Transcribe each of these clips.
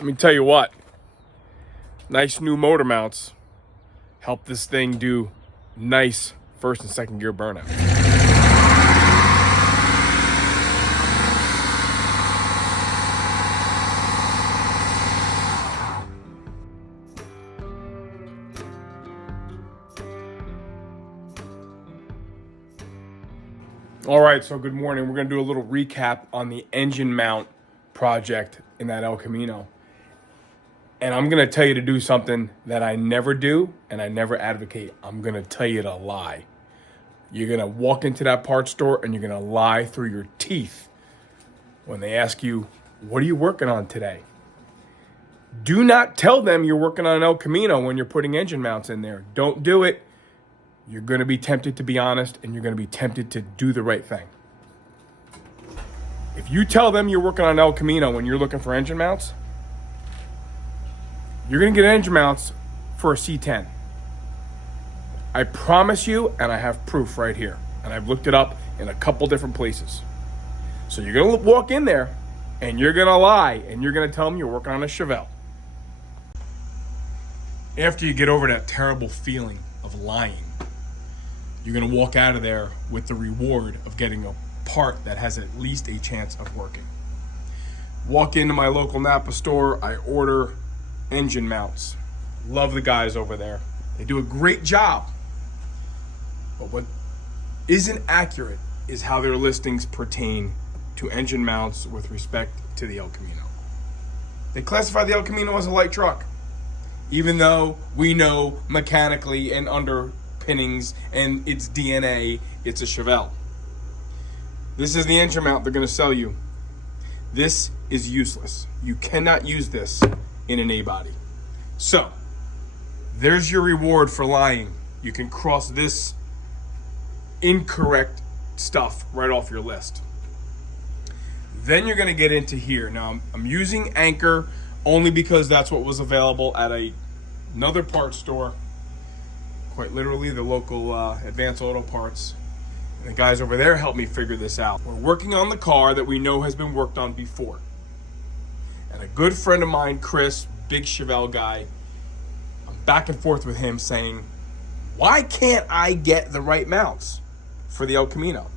Let me tell you what, nice new motor mounts help this thing do nice first and second gear burnout. All right, so good morning. We're gonna do a little recap on the engine mount project in that El Camino. And I'm gonna tell you to do something that I never do and I never advocate. I'm gonna tell you to lie. You're gonna walk into that parts store and you're gonna lie through your teeth when they ask you, what are you working on today? Do not tell them you're working on an El Camino when you're putting engine mounts in there. Don't do it. You're gonna be tempted to be honest and you're gonna be tempted to do the right thing. If you tell them you're working on El Camino when you're looking for engine mounts, you're gonna get engine mounts for a C10. I promise you, and I have proof right here. And I've looked it up in a couple different places. So you're gonna walk in there and you're gonna lie and you're gonna tell them you're working on a Chevy. After you get over that terrible feeling of lying, you're gonna walk out of there with the reward of getting a part that has at least a chance of working. Walk into my local Napa store, I order engine mounts. Love the guys over there. They do a great job. But what isn't accurate is how their listings pertain to engine mounts with respect to the El Camino. They classify the El Camino as a light truck, even though we know mechanically and underpinnings and its DNA, it's a Chevelle. This is the engine mount they're gonna sell you. This is useless. You cannot use this in an A-body. So, there's your reward for lying. You can cross this incorrect stuff right off your list. Then you're gonna get into here. Now, I'm using Anchor only because that's what was available at another parts store. Quite literally, the local Advanced Auto Parts. And the guys over there helped me figure this out. We're working on the car that we know has been worked on before. And a good friend of mine, Chris, big Chevelle guy, I'm back and forth with him saying, why can't I get the right mounts for the El Camino?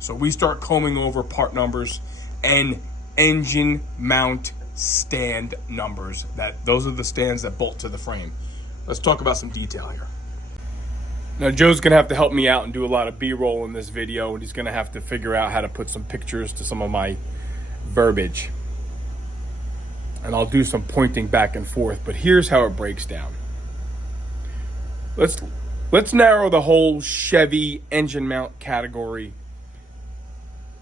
So we start combing over part numbers and engine mount stand numbers. Those are the stands that bolt to the frame. Let's talk about some detail here. Now Joe's gonna have to help me out and do a lot of B-roll in this video, and he's gonna have to figure out how to put some pictures to some of my verbiage. And I'll do some pointing back and forth, but here's how it breaks down. Let's narrow the whole Chevy engine mount category.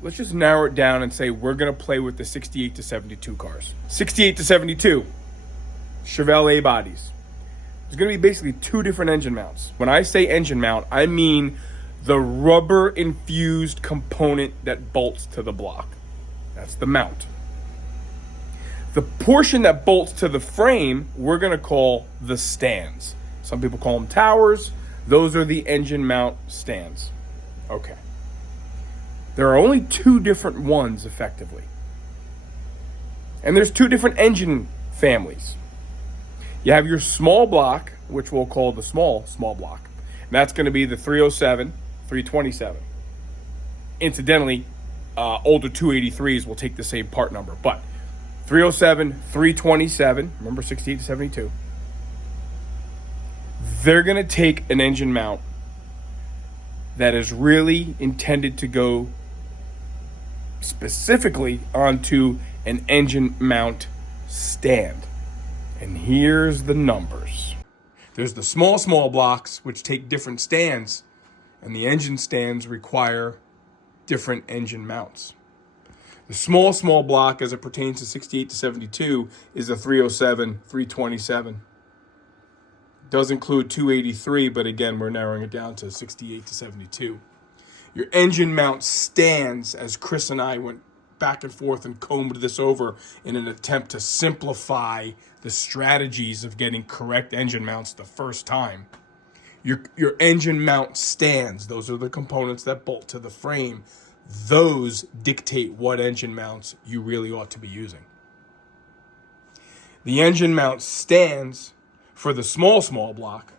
Let's just narrow it down and say we're gonna play with the 68 to 72 cars. 68 to 72, Chevelle A-bodies. There's gonna be basically two different engine mounts. When I say engine mount, I mean the rubber infused component that bolts to the block. That's the mount. The portion that bolts to the frame, we're gonna call the stands. Some people call them towers. Those are the engine mount stands. Okay. There are only two different ones, effectively. And there's two different engine families. You have your small block, which we'll call the small block. And that's gonna be the 307, 327. Incidentally, older 283s will take the same part number, but 307, 327, remember 68 to 72. They're gonna take an engine mount that is really intended to go specifically onto an engine mount stand. And here's the numbers. There's the small blocks, which take different stands, and the engine stands require different engine mounts. The small block, as it pertains to 68 to 72, is the 307, 327. Does include 283, but again, we're narrowing it down to 68 to 72. Your engine mount stands, as Chris and I went back and forth and combed this over in an attempt to simplify the strategies of getting correct engine mounts the first time. Your engine mount stands, those are the components that bolt to the frame. Those dictate what engine mounts you really ought to be using. The engine mount stands for the small block,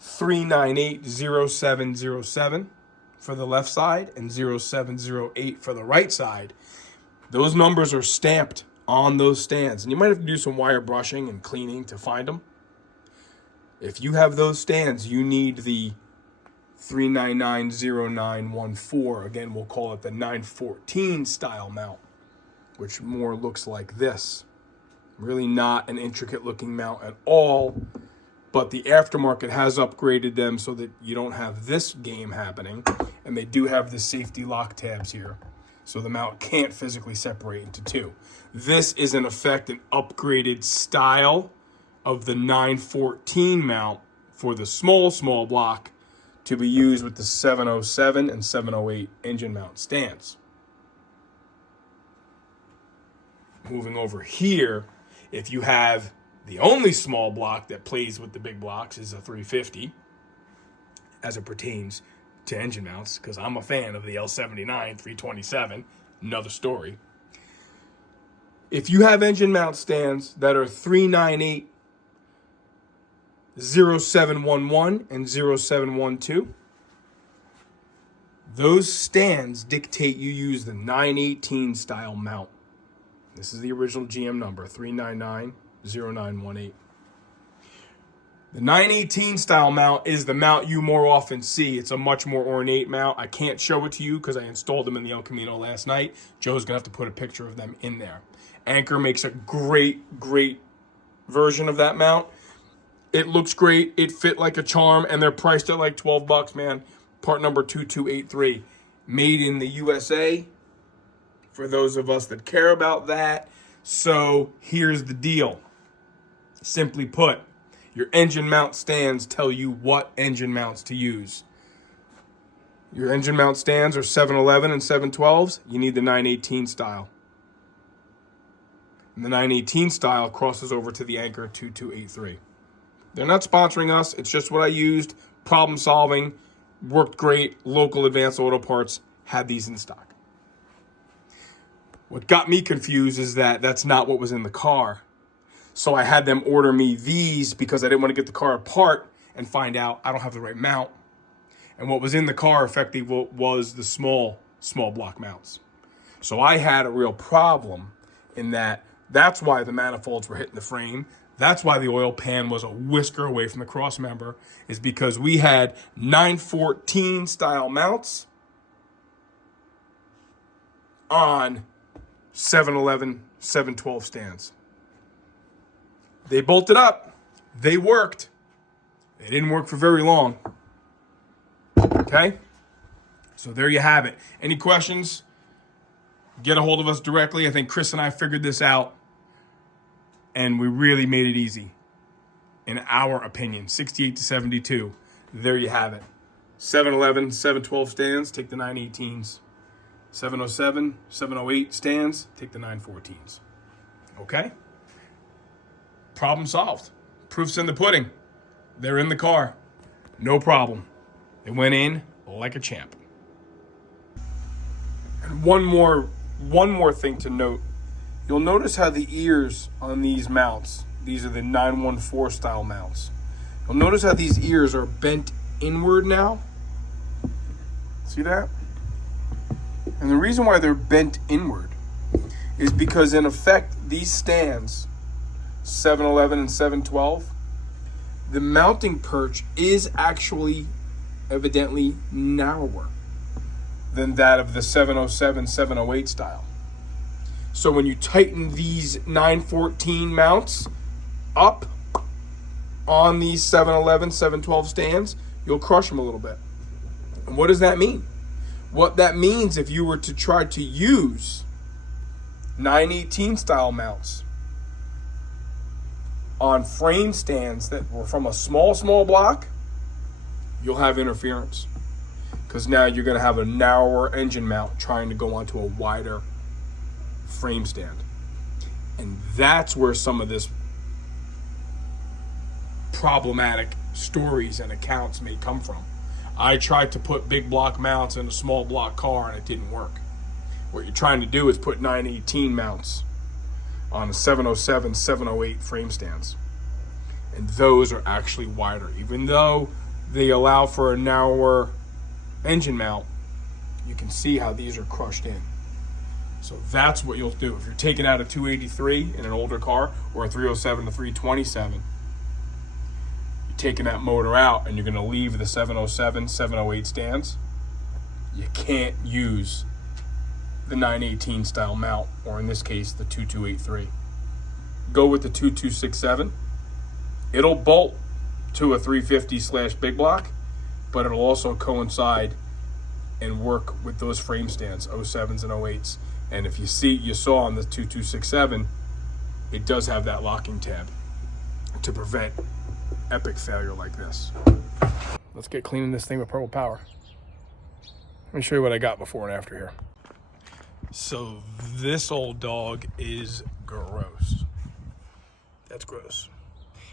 3980707 for the left side and 0708 for the right side. Those numbers are stamped on those stands, and you might have to do some wire brushing and cleaning to find them. If you have those stands, you need the 3990914. Again, we'll call it the 914 style mount, which more looks like this. Really not an intricate looking mount at all, but the aftermarket has upgraded them so that you don't have this game happening, and they do have the safety lock tabs here, so the mount can't physically separate into two. This is in effect an upgraded style of the 914 mount for the small block to be used with the 707 and 708 engine mount stands. Moving over here, if you have the only small block that plays with the big blocks is a 350 as it pertains to engine mounts, because I'm a fan of the L79 327, another story. If you have engine mount stands that are 398 0711 and 0712, those stands dictate you use the 918 style mount. This is the original GM number, 3990918. The 918 style mount is the mount you more often see. It's a much more ornate mount. I can't show it to you because I installed them in the El Camino last night. Joe's going to have to put a picture of them in there. Anchor makes a great version of that mount. It looks great. It fit like a charm, and they're priced at like $12, man. Part number 2283. Made in the USA for those of us that care about that. So here's the deal. Simply put, your engine mount stands tell you what engine mounts to use. Your engine mount stands are 711 and 712s. You need the 918 style. And the 918 style crosses over to the Anchor 2283. They're not sponsoring us. It's just what I used. Problem solving. Worked great. Local Advanced Auto Parts had these in stock. What got me confused is that that's not what was in the car. So I had them order me these because I didn't want to get the car apart and find out I don't have the right mount. And what was in the car effectively was the small block mounts. So I had a real problem in that. That's why the manifolds were hitting the frame. That's why the oil pan was a whisker away from the cross member, is because we had 914 style mounts on 711, 712 stands. They bolted up. They worked. They didn't work for very long. Okay? So there you have it. Any questions? Get a hold of us directly. I think Chris and I figured this out, and we really made it easy, in our opinion. 68 to 72. There you have it. 711, 712 stands, take the 918s. 707, 708 stands, take the 914s. Okay? Problem solved. Proof's in the pudding. They're in the car. No problem. They went in like a champ. And one more thing to note. You'll notice how the ears on these mounts, these are the 914 style mounts. You'll notice how these ears are bent inward now. See that? And the reason why they're bent inward is because, in effect, these stands, 711 and 712, the mounting perch is actually evidently narrower than that of the 707, 708 style. So when you tighten these 914 mounts up on these 711, 712 stands, you'll crush them a little bit. And what does that mean? What that means, if you were to try to use 918 style mounts on frame stands that were from a small block, you'll have interference. Because now you're going to have a narrower engine mount trying to go onto a wider frame stand. And that's where some of this problematic stories and accounts may come from. I tried to put big block mounts in a small block car and it didn't work. What you're trying to do is put 918 mounts on the 707, 708 frame stands. And those are actually wider. Even though they allow for a narrower engine mount, you can see how these are crushed in. So that's what you'll do. If you're taking out a 283 in an older car or a 307 to 327, you're taking that motor out and you're going to leave the 707, 708 stands. You can't use the 918 style mount, or in this case, the 2283. Go with the 2267. It'll bolt to a 350/big block, but it'll also coincide and work with those frame stands, 07s and 08s. And if you saw on the 2267, it does have that locking tab to prevent epic failure like this. Let's get cleaning this thing with Purple Power. Let me show you what I got before and after here. So this old dog is gross. That's gross.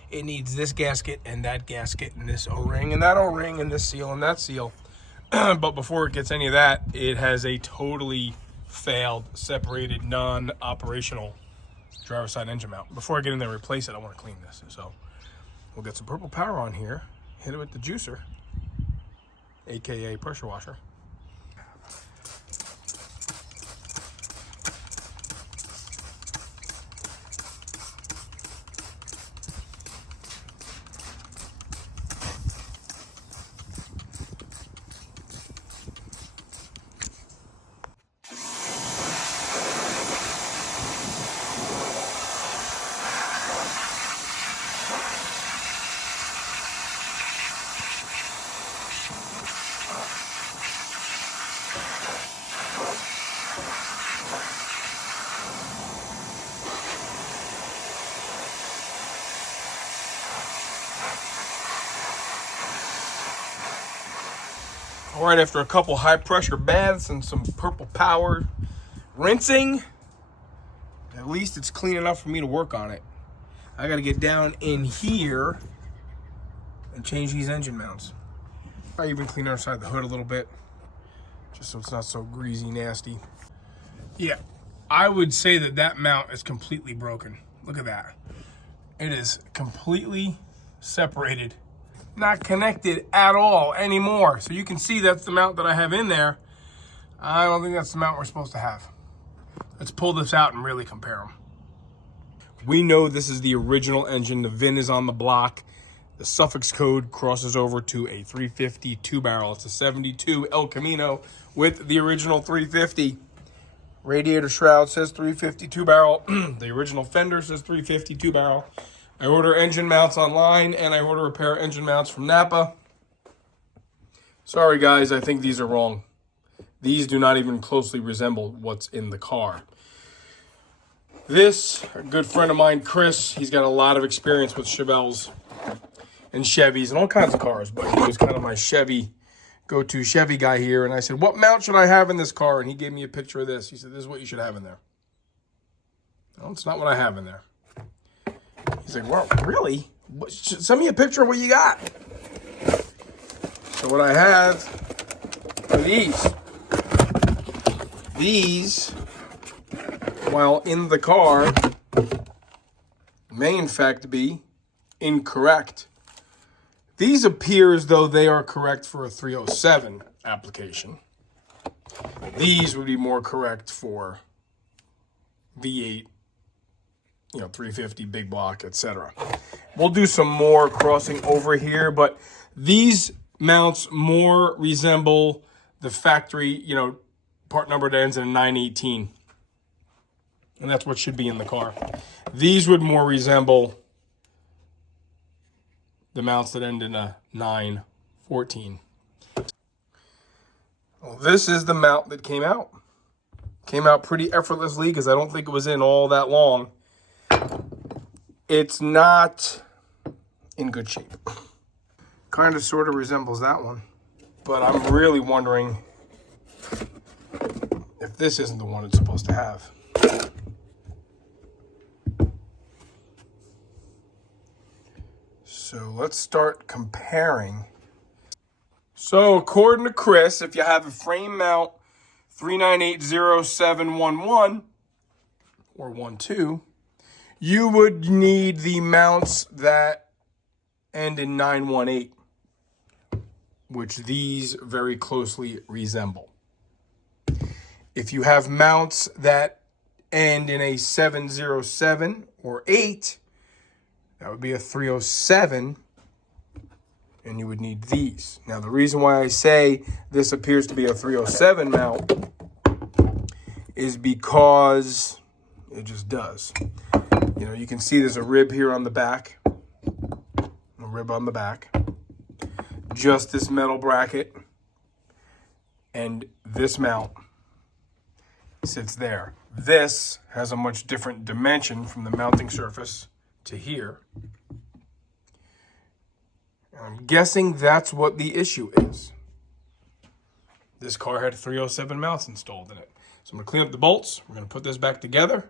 It needs this gasket and that gasket and this O-ring and that O-ring and this seal and that seal. But before it gets any of that, it has a totally failed, separated, non-operational driver's side engine mount. Before I get in there and replace it, I want to clean this. So we'll get some Purple Power on here, hit it with the juicer, AKA pressure washer. All right, after a couple high pressure baths and some Purple Power rinsing, at least it's clean enough for me to work on it. I gotta get down in here and change these engine mounts. I even clean outside the hood a little bit, just so it's not so greasy, nasty. Yeah, I would say that that mount is completely broken. Look at that. It is completely separated. Not connected at all anymore. So you can see that's the mount that I have in there. I don't think that's the mount we're supposed to have. Let's pull this out and really compare them. We know this is the original engine. The VIN is on the block. The suffix code crosses over to a 350 two-barrel. It's a 72 El Camino with the original 350. Radiator shroud says 350 two-barrel. The original fender says 350 two-barrel. I order engine mounts online, and I order a pair of engine mounts from Napa. Sorry, guys, I think these are wrong. These do not even closely resemble what's in the car. This, a good friend of mine, Chris, he's got a lot of experience with Chevelles and Chevys and all kinds of cars, but he was kind of my go-to Chevy guy here, and I said, what mount should I have in this car? And he gave me a picture of this. He said, this is what you should have in there. No, it's not what I have in there. He's like, well, really? Send me a picture of what you got. So what I have are these. These, while in the car, may in fact be incorrect. These appear as though they are correct for a 307 application. These would be more correct for V8, 350 big block, etc. We'll do some more crossing over here, but these mounts more resemble the factory, part number that ends in a 918. And that's what should be in the car. These would more resemble the mounts that end in a 914. Well, this is the mount that came out. Came out pretty effortlessly because I don't think it was in all that long. It's not in good shape. Kind of sort of resembles that one. But I'm really wondering if this isn't the one it's supposed to have. So let's start comparing. So according to Chris, if you have a frame mount 3980711 or 12, You would need the mounts that end in 918, which these very closely resemble. If you have mounts that end in a 707 or 8, that would be a 307, and you would need these. Now, the reason why I say this appears to be a 307 mount is because it just does. You know, you can see there's a rib here on the back, a rib on the back, just this metal bracket, and this mount sits there. This has a much different dimension from the mounting surface to here. I'm guessing that's what the issue is. This car had 307 mounts installed in it. So I'm going to clean up the bolts. We're going to put this back together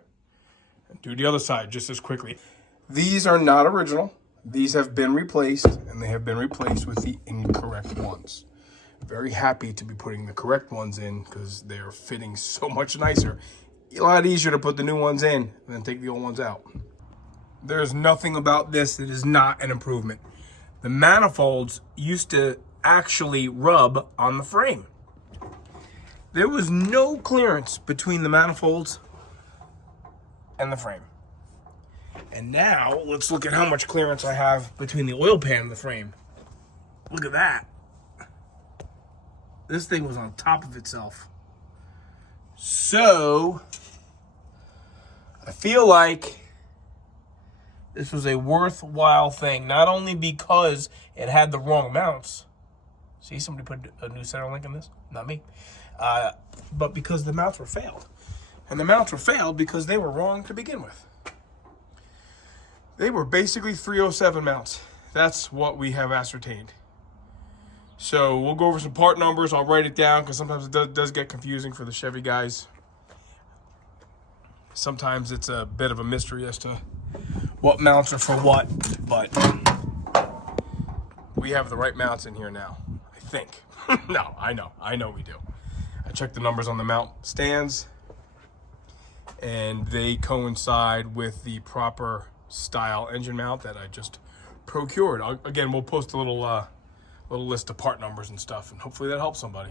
and do the other side just as quickly. These are not original. These have been replaced, and they have been replaced with the incorrect ones. Very happy to be putting the correct ones in because they're fitting so much nicer. A lot easier to put the new ones in than take the old ones out. There's nothing about this that is not an improvement. The manifolds used to actually rub on the frame. There was no clearance between the manifolds and the frame. And now, let's look at how much clearance I have between the oil pan and the frame. Look at that. This thing was on top of itself. So, I feel like this was a worthwhile thing, not only because it had the wrong mounts. See, somebody put a new center link in this, not me. But because the mounts were failed. And the mounts were failed because they were wrong to begin with. They were basically 307 mounts. That's what we have ascertained. So we'll go over some part numbers. I'll write it down because sometimes it does get confusing for the Chevy guys. Sometimes it's a bit of a mystery as to what mounts are for what, but we have the right mounts in here now, I think. No, I know we do. I checked the numbers on the mount stands, and they coincide with the proper style engine mount that I just procured. Again, we'll post a little list of part numbers and stuff, and hopefully that helps somebody.